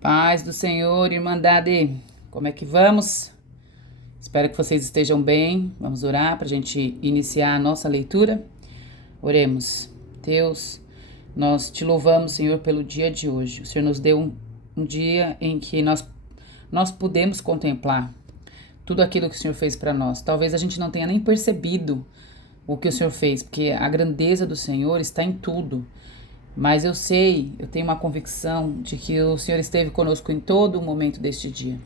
Paz do Senhor, Irmandade, como é que vamos? Espero que vocês estejam bem. Vamos orar para a gente iniciar a nossa leitura. Oremos. Deus, nós te louvamos, Senhor, pelo dia de hoje. O Senhor nos deu um dia em que nós podemos contemplar tudo aquilo que o Senhor fez para nós. Talvez a gente não tenha nem percebido o que o Senhor fez, porque a grandeza do Senhor está em tudo. Mas eu tenho uma convicção de que o Senhor esteve conosco em todo o momento deste dia.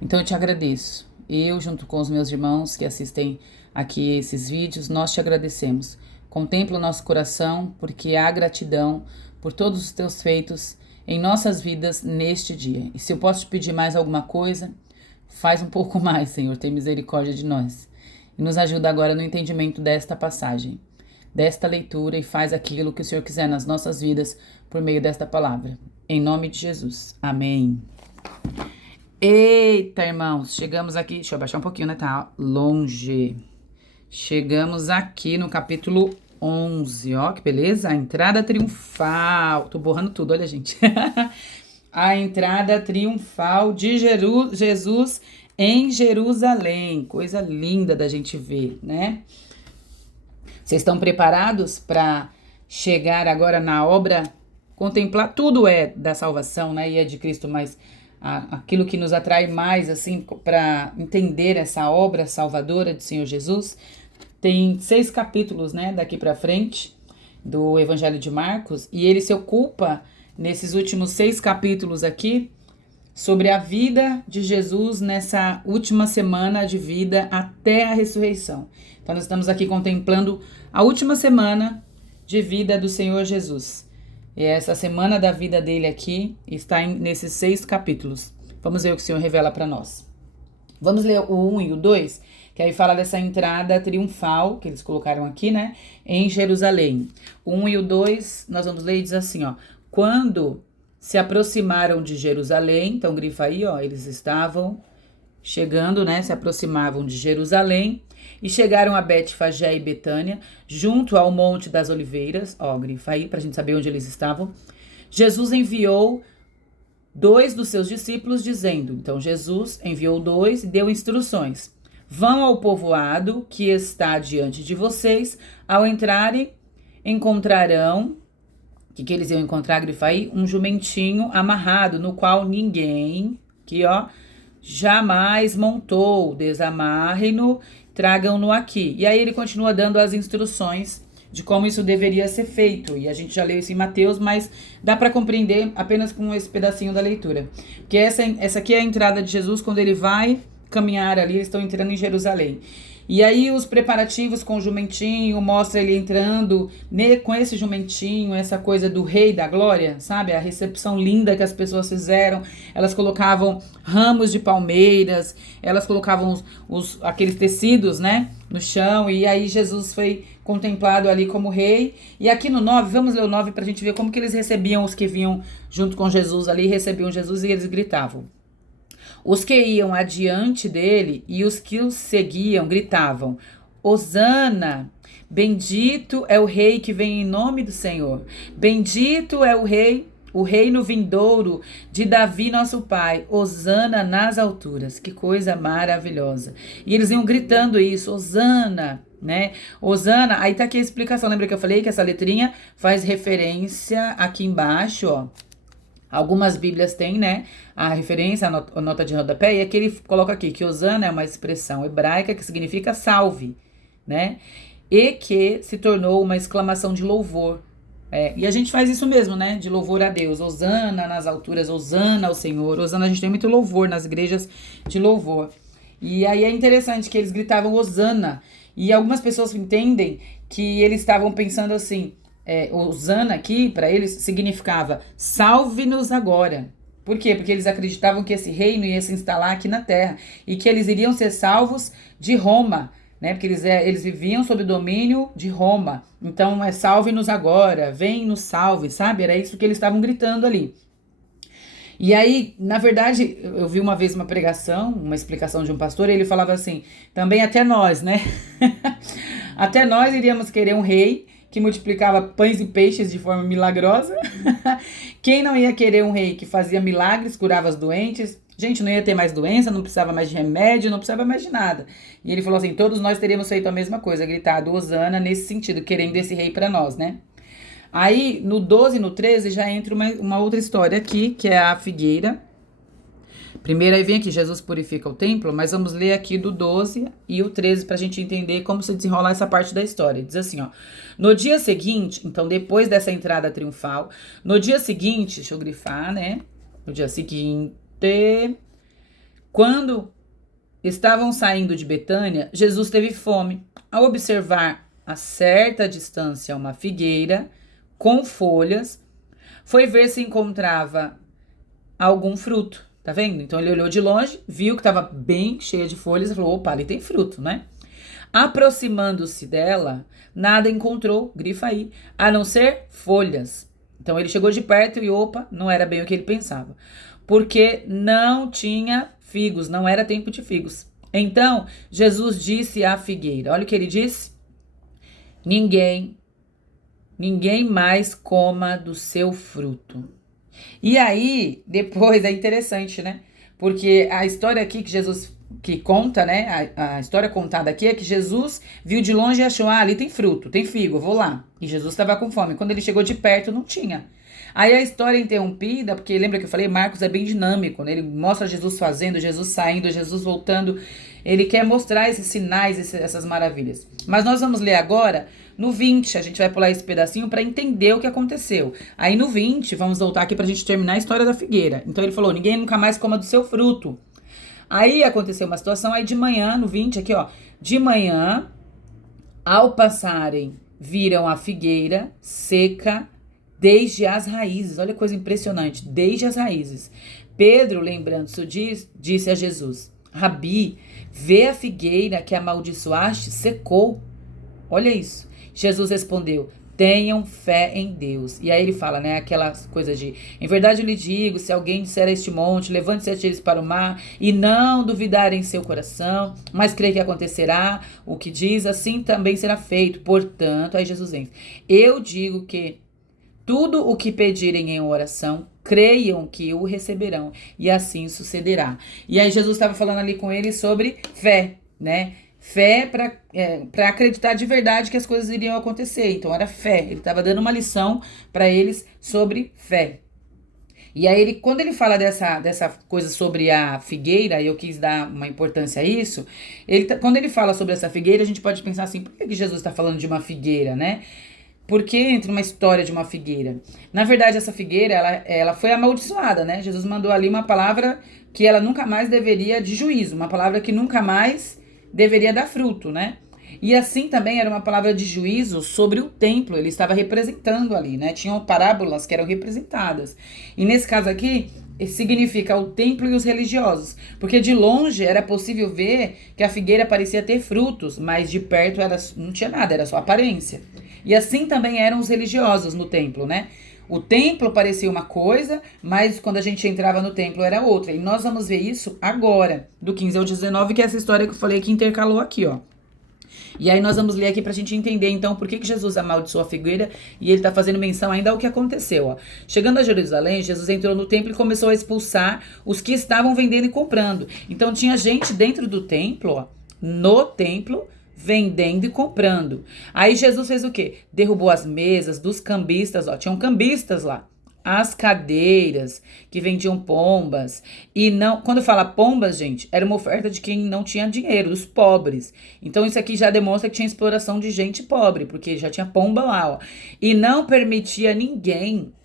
Então eu te agradeço. Eu, junto com os meus irmãos que assistem aqui esses vídeos, nós te agradecemos. Contempla o nosso coração, porque há gratidão por todos os teus feitos em nossas vidas neste dia. E se eu posso te pedir mais alguma coisa, faz um pouco mais, Senhor, tem misericórdia de nós. E nos ajuda agora no entendimento desta passagem, desta leitura, e faz aquilo que o Senhor quiser nas nossas vidas por meio desta palavra. Em nome de Jesus. Amém. Eita, irmãos, chegamos aqui, deixa eu abaixar um pouquinho, né, tá longe. Chegamos aqui no capítulo 11, ó, que beleza, a entrada triunfal, tô borrando tudo, olha, gente. A entrada triunfal de Jesus em Jerusalém, coisa linda da gente ver, né? Vocês estão preparados para chegar agora na obra, contemplar? Tudo é da salvação, né? E é de Cristo, mas aquilo que nos atrai mais, assim, para entender essa obra salvadora do Senhor Jesus, tem 6 capítulos, né? Daqui para frente, do Evangelho de Marcos, e ele se ocupa, nesses últimos 6 capítulos aqui, sobre a vida de Jesus nessa última semana de vida até a ressurreição. Então nós estamos aqui contemplando a última semana de vida do Senhor Jesus. E essa semana da vida dele aqui está nesses 6 capítulos. Vamos ver o que o Senhor revela para nós. Vamos ler o 1 e o 2, que aí fala dessa entrada triunfal, que eles colocaram aqui, né, em Jerusalém. O 1 e o 2, nós vamos ler e diz assim, ó. Quando se aproximaram de Jerusalém, então grifa aí, ó, eles estavam chegando, né, se aproximavam de Jerusalém e chegaram a Betfagé e Betânia, junto ao Monte das Oliveiras, ó, grifa aí pra gente saber onde eles estavam. Jesus enviou 2 dos seus discípulos dizendo, então Jesus enviou 2 e deu instruções. Vão ao povoado que está diante de vocês, ao entrarem encontrarão, o que eles iam encontrar, grifa aí, um jumentinho amarrado, no qual ninguém, aqui ó, jamais montou, desamarrem-no, tragam-no aqui. E aí ele continua dando as instruções de como isso deveria ser feito. E a gente já leu isso em Mateus, mas dá para compreender apenas com esse pedacinho da leitura. Porque essa aqui é a entrada de Jesus quando ele vai caminhar ali, eles estão entrando em Jerusalém. E aí os preparativos com o jumentinho, mostra ele entrando com esse jumentinho, essa coisa do rei da glória, sabe? A recepção linda que as pessoas fizeram. Elas colocavam ramos de palmeiras, elas colocavam aqueles tecidos, né, no chão. E aí Jesus foi contemplado ali como rei. E aqui no 9, vamos ler o 9 pra gente ver como que eles recebiam os que vinham junto com Jesus ali, recebiam Jesus e eles gritavam. Os que iam adiante dele e os que o seguiam gritavam, Hosana, bendito é o rei que vem em nome do Senhor. Bendito é o reino vindouro de Davi nosso pai. Hosana nas alturas. Que coisa maravilhosa. E eles iam gritando isso, Hosana, né? Hosana, aí tá aqui a explicação. Lembra que eu falei que essa letrinha faz referência aqui embaixo, ó. Algumas bíblias têm, né, a referência, a nota de rodapé, e aqui ele coloca aqui que Hosana é uma expressão hebraica que significa salve, né, e que se tornou uma exclamação de louvor. E a gente faz isso mesmo, né, de louvor a Deus. Hosana nas alturas, Hosana ao Senhor. Hosana, a gente tem muito louvor nas igrejas de louvor. E aí é interessante que eles gritavam Hosana, e algumas pessoas entendem que eles estavam pensando assim, Hosana aqui, para eles, significava salve-nos agora. Por quê? Porque eles acreditavam que esse reino ia se instalar aqui na terra e que eles iriam ser salvos de Roma, né? Porque eles viviam sob o domínio de Roma. Então, salve-nos agora, vem nos salve, sabe? Era isso que eles estavam gritando ali. E aí, na verdade, eu vi uma vez uma pregação, uma explicação de um pastor, e ele falava assim, também até nós, né? Até nós iríamos querer um rei que multiplicava pães e peixes de forma milagrosa? Quem não ia querer um rei que fazia milagres, curava os doentes? Gente, não ia ter mais doença, não precisava mais de remédio, não precisava mais de nada. E ele falou assim, todos nós teríamos feito a mesma coisa, gritado Hosana nesse sentido, querendo esse rei para nós, né? Aí, no 12 e no 13, já entra uma outra história aqui, que é a figueira. Primeiro aí vem aqui, Jesus purifica o templo, mas vamos ler aqui do 12 e o 13 pra gente entender como se desenrolar essa parte da história. Diz assim, ó. No dia seguinte, então depois dessa entrada triunfal, no dia seguinte, deixa eu grifar, né? No dia seguinte, quando estavam saindo de Betânia, Jesus teve fome. Ao observar a certa distância uma figueira com folhas, foi ver se encontrava algum fruto. Tá vendo? Então ele olhou de longe, viu que estava bem cheia de folhas e falou, opa, ali tem fruto, né? Aproximando-se dela, nada encontrou, grifa aí, a não ser folhas. Então ele chegou de perto e opa, não era bem o que ele pensava. Porque não tinha figos, não era tempo de figos. Então Jesus disse à figueira, olha o que ele disse. Ninguém mais coma do seu fruto. E aí, depois é interessante, né? Porque a história aqui que Jesus que conta, né? A história contada aqui é que Jesus viu de longe e achou, ali tem fruto, tem figo, eu vou lá. E Jesus estava com fome. Quando ele chegou de perto, não tinha. Aí a história é interrompida, porque lembra que eu falei, Marcos é bem dinâmico, né? Ele mostra Jesus fazendo, Jesus saindo, Jesus voltando. Ele quer mostrar esses sinais, essas maravilhas. Mas nós vamos ler agora no 20, a gente vai pular esse pedacinho para entender o que aconteceu. Aí no 20, vamos voltar aqui pra gente terminar a história da figueira. Então ele falou, ninguém nunca mais coma do seu fruto. Aí aconteceu uma situação, aí de manhã, no 20 aqui ó, de manhã, ao passarem, viram a figueira seca desde as raízes. Olha que coisa impressionante, desde as raízes. Pedro, lembrando-se, disse a Jesus, Rabi, vê a figueira que amaldiçoaste, secou. Olha isso. Jesus respondeu, tenham fé em Deus. E aí ele fala, né, aquelas coisas de, em verdade eu lhe digo, se alguém disser a este monte, levante-se e atire-se para o mar, e não duvidar em seu coração, mas crer que acontecerá o que diz, assim também será feito. Portanto, aí Jesus entra, eu digo que tudo o que pedirem em oração, creiam que o receberão, e assim sucederá. E aí Jesus estava falando ali com ele sobre fé, né? Fé para acreditar de verdade que as coisas iriam acontecer. Então era fé. Ele estava dando uma lição para eles sobre fé. E aí, quando ele fala dessa coisa sobre a figueira, e eu quis dar uma importância a isso, quando ele fala sobre essa figueira, a gente pode pensar assim, por que Jesus está falando de uma figueira, né? Por que entra uma história de uma figueira? Na verdade, essa figueira, ela foi amaldiçoada, né? Jesus mandou ali uma palavra que ela nunca mais deveria, de juízo, uma palavra que nunca mais deveria dar fruto, né? E assim também era uma palavra de juízo sobre o templo, ele estava representando ali, né? Tinham parábolas que eram representadas. E nesse caso aqui, significa o templo e os religiosos, porque de longe era possível ver que a figueira parecia ter frutos, mas de perto não tinha nada, era só aparência. E assim também eram os religiosos no templo, né? O templo parecia uma coisa, mas quando a gente entrava no templo era outra. E nós vamos ver isso agora, do 15 ao 19, que é essa história que eu falei que intercalou aqui, ó. E aí nós vamos ler aqui pra gente entender, então, por que Jesus amaldiçoou a figueira, e ele tá fazendo menção ainda ao que aconteceu, ó. Chegando a Jerusalém, Jesus entrou no templo e começou a expulsar os que estavam vendendo e comprando. Então tinha gente dentro do templo, ó, no templo, vendendo e comprando. Aí Jesus fez o quê? Derrubou as mesas dos cambistas, ó, tinham cambistas lá. As cadeiras que vendiam pombas. E não, quando fala pombas, gente, era uma oferta de quem não tinha dinheiro, dos pobres. Então isso aqui já demonstra que tinha exploração de gente pobre, porque já tinha pomba lá, ó. E não permitia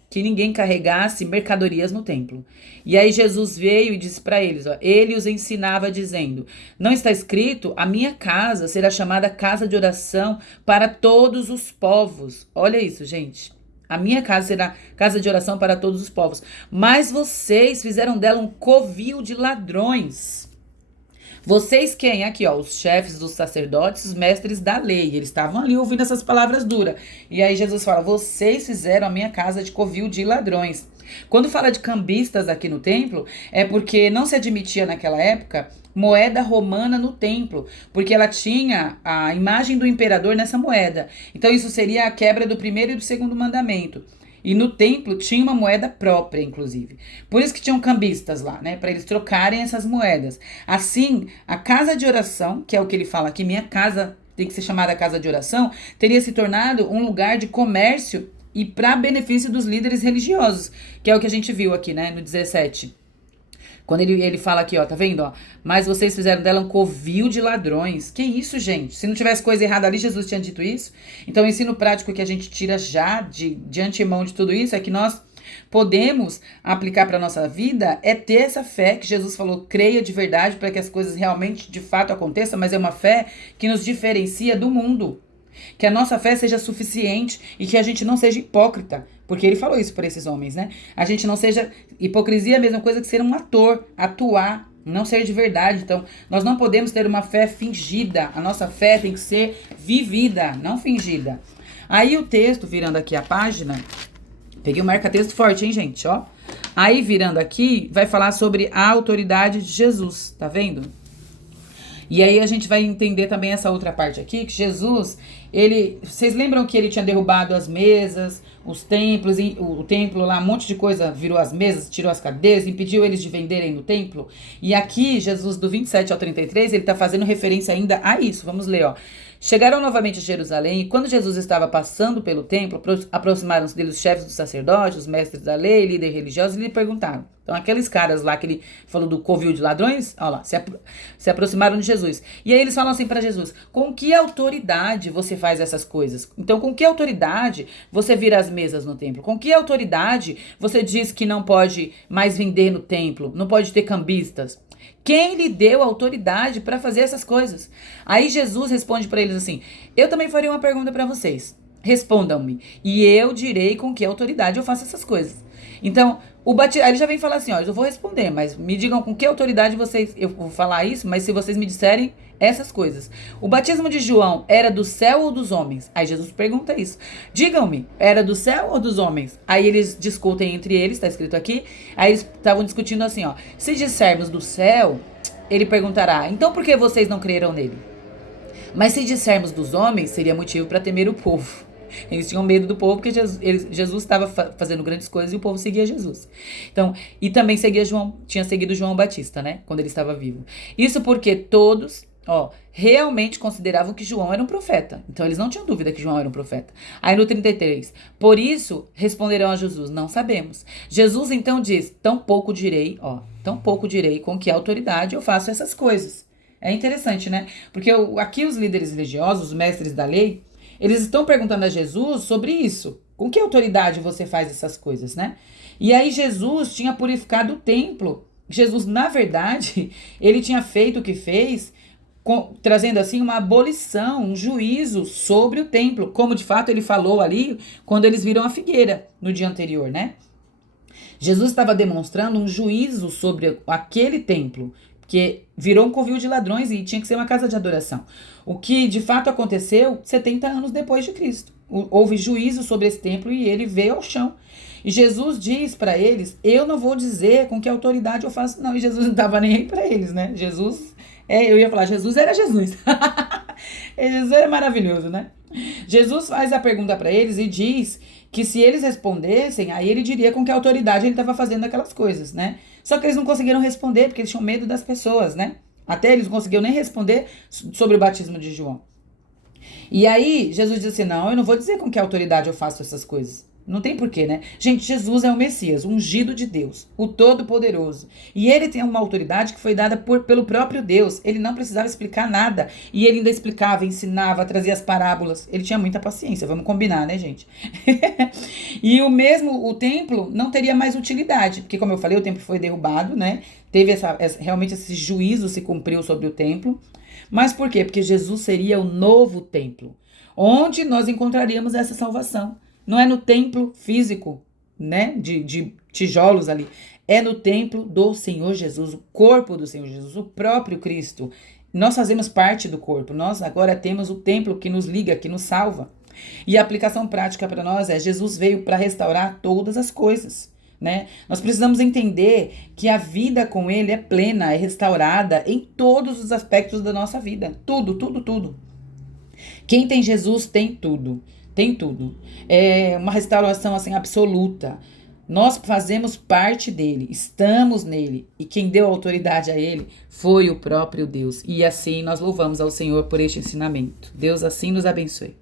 que ninguém carregasse mercadorias no templo. E aí Jesus veio e disse para eles, ó, ele os ensinava dizendo, não está escrito, a minha casa será chamada casa de oração para todos os povos. Olha isso, gente. A minha casa será casa de oração para todos os povos. Mas vocês fizeram dela um covil de ladrões. Vocês quem? Aqui, ó, os chefes dos sacerdotes, os mestres da lei. Eles estavam ali ouvindo essas palavras duras. E aí Jesus fala, vocês fizeram a minha casa de covil de ladrões. Quando fala de cambistas aqui no templo, é porque não se admitia naquela época moeda romana no templo, porque ela tinha a imagem do imperador nessa moeda. Então isso seria a quebra do primeiro e do segundo mandamento. E no templo tinha uma moeda própria, inclusive. Por isso que tinham cambistas lá, né? Para eles trocarem essas moedas. Assim, a casa de oração, que é o que ele fala aqui, minha casa tem que ser chamada casa de oração, teria se tornado um lugar de comércio e para benefício dos líderes religiosos, que é o que a gente viu aqui, né, no 17. Quando ele fala aqui, ó, tá vendo, ó? Mas vocês fizeram dela um covil de ladrões. Que isso, gente? Se não tivesse coisa errada ali, Jesus tinha dito isso. Então, o ensino prático que a gente tira já de antemão de tudo isso é que nós podemos aplicar para nossa vida é ter essa fé que Jesus falou, creia de verdade para que as coisas realmente, de fato, aconteçam, mas é uma fé que nos diferencia do mundo. Que a nossa fé seja suficiente e que a gente não seja hipócrita. Porque ele falou isso para esses homens, né? A gente não seja... Hipocrisia é a mesma coisa que ser um ator, atuar, não ser de verdade. Então, nós não podemos ter uma fé fingida. A nossa fé tem que ser vivida, não fingida. Aí o texto, virando aqui a página... Peguei um marca-texto forte, hein, gente? Ó. Aí, virando aqui, vai falar sobre a autoridade de Jesus. Tá vendo? E aí a gente vai entender também essa outra parte aqui, que Jesus, vocês lembram que ele tinha derrubado as mesas, os templos, o templo lá, um monte de coisa, virou as mesas, tirou as cadeiras, impediu eles de venderem no templo? E aqui, Jesus, do 27 ao 33, ele tá fazendo referência ainda a isso. Vamos ler, ó. Chegaram novamente a Jerusalém, e quando Jesus estava passando pelo templo, aproximaram-se dele os chefes dos sacerdotes, os mestres da lei, líderes religiosos, e lhe perguntaram. Então, aqueles caras lá que ele falou do covil de ladrões, ó lá, se aproximaram de Jesus. E aí eles falam assim para Jesus, com que autoridade você faz essas coisas? Então, com que autoridade você vira as mesas no templo? Com que autoridade você diz que não pode mais vender no templo? Não pode ter cambistas? Quem lhe deu autoridade para fazer essas coisas? Aí Jesus responde para eles assim, eu também faria uma pergunta para vocês. Respondam-me, e eu direi com que autoridade eu faço essas coisas. Então, aí ele já vem falar assim, ó, eu vou responder, mas me digam com que autoridade eu vou falar isso, mas se vocês me disserem essas coisas. O batismo de João era do céu ou dos homens? Aí Jesus pergunta isso. Digam-me, era do céu ou dos homens? Aí eles discutem entre eles, tá escrito aqui, aí eles estavam discutindo assim, ó, se dissermos do céu, ele perguntará, então por que vocês não creram nele? Mas se dissermos dos homens, seria motivo para temer o povo. Eles tinham medo do povo porque Jesus estava fazendo grandes coisas e o povo seguia Jesus. Então, e também tinha seguido João Batista, né? Quando ele estava vivo. Isso porque todos, realmente consideravam que João era um profeta. Então, eles não tinham dúvida que João era um profeta. Aí no 33, por isso responderão a Jesus, não sabemos. Jesus então diz, tão pouco direi com que autoridade eu faço essas coisas. É interessante, né? Porque aqui os líderes religiosos, os mestres da lei, eles estão perguntando a Jesus sobre isso. Com que autoridade você faz essas coisas, né? E aí Jesus tinha purificado o templo. Jesus, na verdade, ele tinha feito o que fez, trazendo assim uma abolição, um juízo sobre o templo. Como de fato ele falou ali quando eles viram a figueira no dia anterior, né? Jesus estava demonstrando um juízo sobre aquele templo, que virou um covil de ladrões e tinha que ser uma casa de adoração. O que de fato aconteceu 70 anos depois de Cristo. Houve juízo sobre esse templo e ele veio ao chão. E Jesus diz para eles, eu não vou dizer com que autoridade eu faço, não. E Jesus não estava nem aí para eles, né? Eu ia falar, Jesus era Jesus. Jesus era maravilhoso, né? Jesus faz a pergunta para eles e diz que se eles respondessem, aí ele diria com que autoridade ele estava fazendo aquelas coisas, né? Só que eles não conseguiram responder, porque eles tinham medo das pessoas, né? Até eles não conseguiram nem responder sobre o batismo de João. E aí, Jesus disse assim, não, eu não vou dizer com que autoridade eu faço essas coisas. Não tem porquê, né? Gente, Jesus é o Messias, o ungido de Deus, o Todo-Poderoso. E ele tem uma autoridade que foi dada pelo próprio Deus. Ele não precisava explicar nada. E ele ainda explicava, ensinava, trazia as parábolas. Ele tinha muita paciência, vamos combinar, né, gente? E o templo não teria mais utilidade. Porque, como eu falei, o templo foi derrubado, né? Teve realmente esse juízo se cumpriu sobre o templo. Mas por quê? Porque Jesus seria o novo templo, onde nós encontraríamos essa salvação. Não é no templo físico, né, de tijolos ali. É no templo do Senhor Jesus, o corpo do Senhor Jesus, o próprio Cristo. Nós fazemos parte do corpo. Nós agora temos o templo que nos liga, que nos salva. E a aplicação prática para nós é, Jesus veio para restaurar todas as coisas. né? Nós precisamos entender que a vida com Ele é plena, é restaurada em todos os aspectos da nossa vida. Tudo, tudo, tudo. Quem tem Jesus tem tudo. Tem tudo. É uma restauração assim absoluta. Nós fazemos parte dele, estamos nele. E quem deu autoridade a ele foi o próprio Deus. E assim nós louvamos ao Senhor por este ensinamento. Deus assim nos abençoe.